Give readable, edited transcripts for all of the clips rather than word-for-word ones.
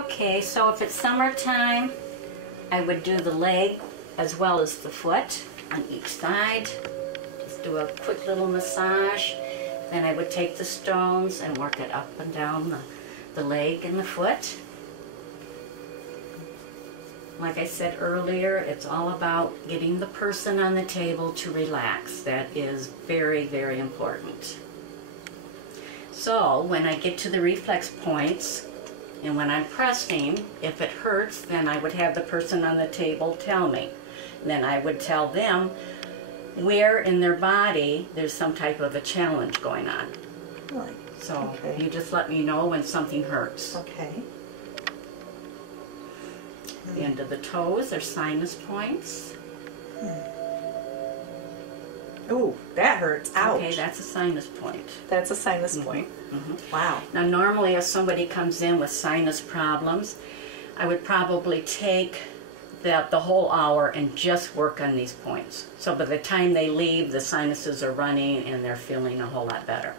Okay, so if it's summertime, I would do the leg as well as the foot on each side. Just do a quick little massage. Then I would take the stones and work it up and down the leg and the foot. Like I said earlier, it's all about getting the person on the table to relax. That is very, very important. So when I get to the reflex points, and when I'm pressing, if it hurts, then I would have the person on the table tell me. Then I would tell them where in their body there's some type of a challenge going on. Really? So Okay. you just let me know when something hurts. Okay. The end of the toes are sinus points. Ooh, that hurts. Ouch. Okay, that's a sinus point. That's a sinus point. Wow. Now normally if somebody comes in with sinus problems, I would probably take the whole hour and just work on these points. So by the time they leave, the sinuses are running and they're feeling a whole lot better.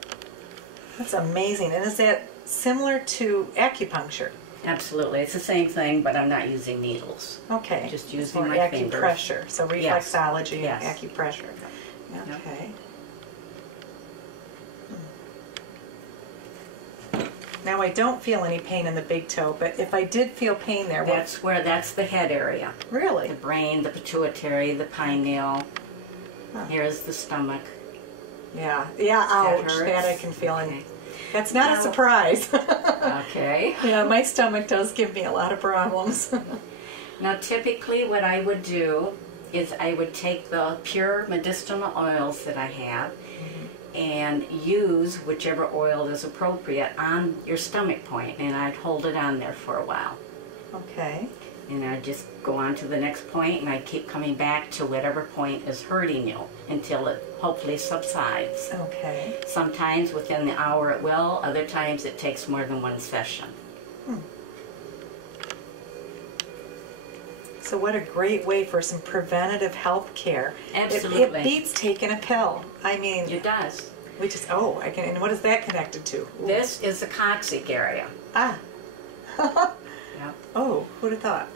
That's amazing. And is that similar to acupuncture? Absolutely. It's the same thing, but I'm not using needles. Okay. Just It's using more my fingers. acupressure. So reflexology Yes. and acupressure. Yep. Okay. Now I don't feel any pain in the big toe, but if I did feel pain there, That's the head area. Really? The brain, the pituitary, the pineal. Huh. Here's the stomach. Yeah. Yeah, ouch. hurts. That I can feel. Okay. That's not Now- a surprise. Okay. Yeah, my stomach does give me a lot of problems. Now typically what I would do is I would take the pure medicinal oils that I have and use whichever oil is appropriate on your stomach point, and I'd hold it on there for a while. Okay. And I'd just go on to the next point and I'd keep coming back to whatever point is hurting you until it hopefully subsides. Okay. Sometimes within the hour it will, other times it takes more than one session. So what a great way for some preventative health care. Absolutely. It beats taking a pill. I mean, It does. we just, and what is that connected to? Ooh. This is the coccyx area. Ah. Yep. Oh, who'd have thought?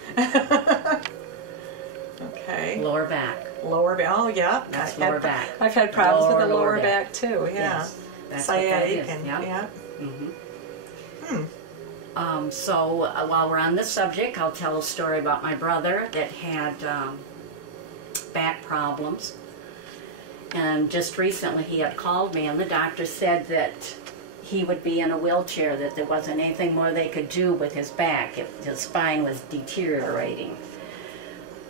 Okay. Lower back. Lower back. Oh, yeah. That's lower back. I've had problems with the Lower lower back. back too. Yeah. Yes, that's what that Sciatic is. and Yep. yeah. So while we're on this subject, I'll tell a story about my brother that had back problems. And just recently he had called me and the doctor said that he would be in a wheelchair, that there wasn't anything more they could do with his back if his spine was deteriorating.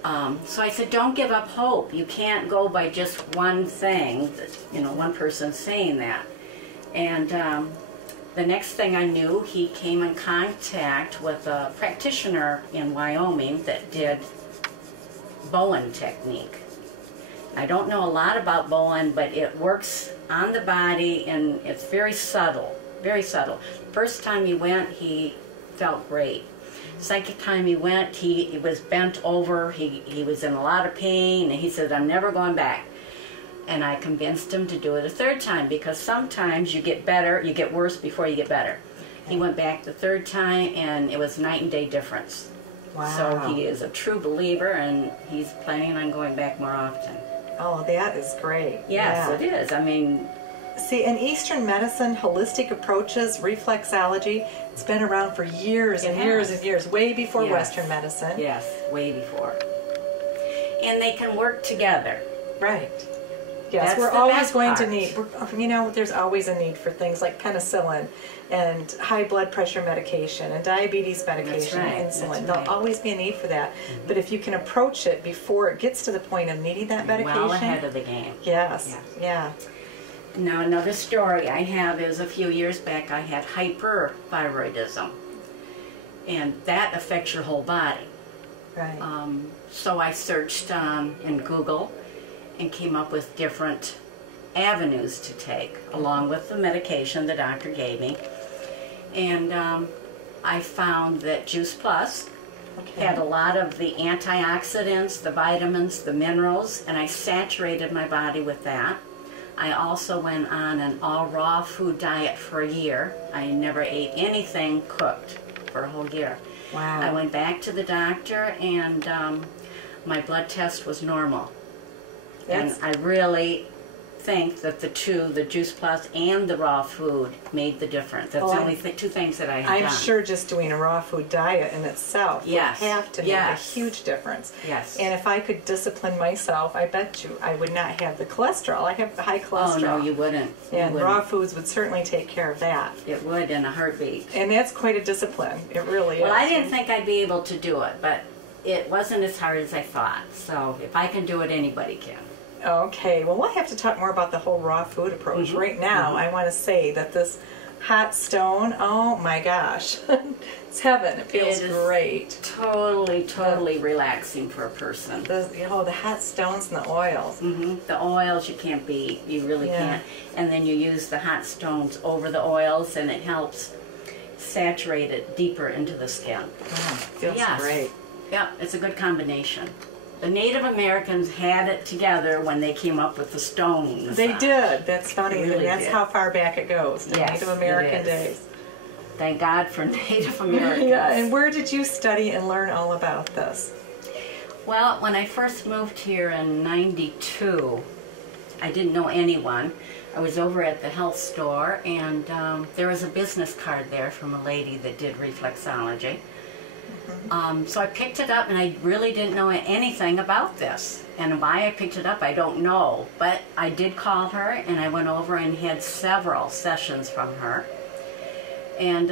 So I said, don't give up hope. You can't go by just one thing, that, one person saying that. And the next thing I knew, he came in contact with a practitioner in Wyoming that did Bowen technique. I don't know a lot about Bowen, but it works on the body and it's very subtle, very subtle. First time he went, he felt great. Second time he went, he was bent over, he was in a lot of pain, and he said, I'm never going back. And I convinced him to do it a third time, because sometimes you get better, you get worse before you get better. He went back the third time, and it was night and day difference. Wow. So he is a true believer, and he's planning on going back more often. Oh, that is great. Yes, Yeah. it is. I mean, See, in Eastern medicine, holistic approaches, reflexology, it's been around for years and It years has. and years, way before Yes. Western medicine. yes, way before. And they can work together. Right. Yes, That's we're the always best going to part. need, there's always a need for things like penicillin and high blood pressure medication and diabetes medication right, and that's insulin. right. There'll always be a need for that. But if you can approach it before it gets to the point of needing that medication. Well ahead of the game. Yes, yeah. Now another story I have is a few years back I had hyperthyroidism, and that affects your whole body. Right. So I searched in Google and came up with different avenues to take along with the medication the doctor gave me, and I found that Juice Plus had a lot of the antioxidants, the vitamins, the minerals, and I saturated my body with that. I also went on an all raw food diet for a year. I never ate anything cooked for a whole year. Wow. I went back to the doctor, and my blood test was normal. That's- And I really think that the Juice Plus and the raw food made the difference. That's Oh, the only two things that I have I'm done. sure just doing a raw food diet in itself Yes. would have to make Yes. a huge difference. Yes. And if I could discipline myself, I bet you I would not have the cholesterol. I have the high Oh, cholesterol. no, you wouldn't. You And wouldn't. raw foods would certainly take care of that. It would in a heartbeat. And that's quite a discipline. It really is. Well, I didn't think I'd be able to do it, but it wasn't as hard as I thought. So if I can do it, anybody can. Okay, well, we'll have to talk more about the whole raw food approach. Mm-hmm. Right now, I want to say that this hot stone, oh my gosh, it's heaven. It feels It is great. Totally relaxing for a person. The hot stones and the oils. The oils you can't beat. You really Yeah. can't. And then you use the hot stones over the oils, and it helps saturate it deeper into the skin. Feels Yes. great. Yep, it's a good combination. The Native Americans had it together when they came up with the stones. They did. That's funny. They really That's did. how far back it goes. The Yes, Native it American is. days. Thank God for Native Americans. Yeah, and where did you study and learn all about this? Well, when I first moved here in '92, I didn't know anyone. I was over at the health store, and there was a business card there from a lady that did reflexology. So I picked it up, and I really didn't know anything about this. And why I picked it up, I don't know. But I did call her, and I went over and had several sessions from her. And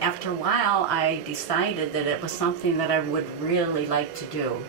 after a while, I decided that it was something that I would really like to do.